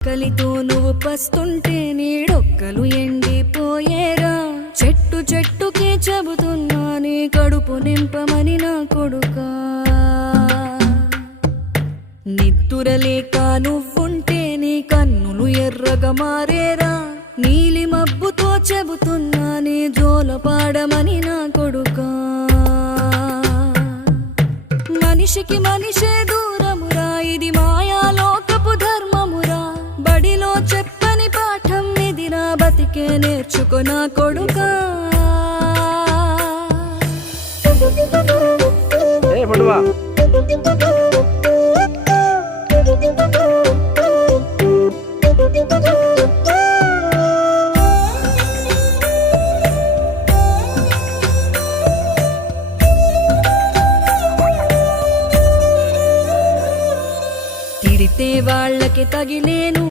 కలితో నువ్వు పస్తుంటే నీడొక్కలు ఎండిపోయేరా. చెట్టు చెట్టుకే చెబుతున్నా నీ కడుపు నింపమని నా కొడుకా. నిద్దురలేక నువ్వుంటే నీ కన్నులు ఎర్రగా మారేరా. నీలి మబ్బుతో చెబుతున్నా నీ జోల పాడమని నా కొడుకా. మనిషికి మనిషే దూరమురా, ఇది మాయాలోకపు ధర్మమురా. బడిలో చెప్పని పాఠం ఇదిరా, బతికే నేర్చుకో నా కొడుకా. తిడితే వాళ్ళకి తగిలేను.